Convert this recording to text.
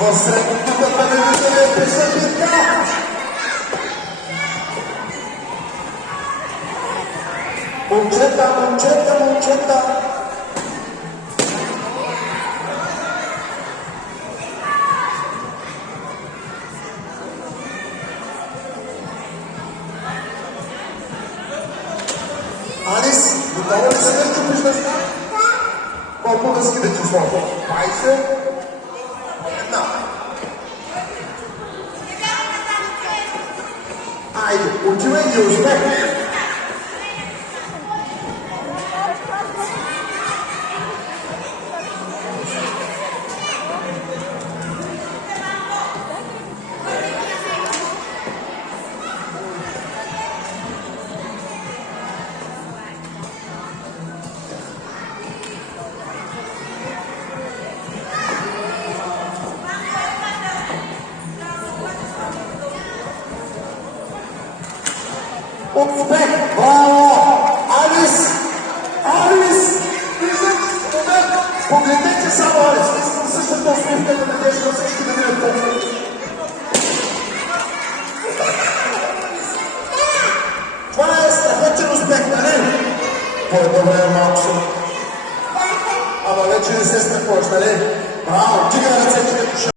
Посредното телевизия присъдника. Момчета, момчета, момчета. Алис, готова ли се да щупиш дъска? Колко дъски да ти сложа? 20? Една. Айде, отивай и успех! Успех! Браво! Алис! Алис! Погледнете само Алис! Искам същата усмивка да дадеш на всички да видят това. Това е страхотен успех, нали? По-добре е малко съм. Ама вече не се страхуваш, нали? Браво! Тига ръцете като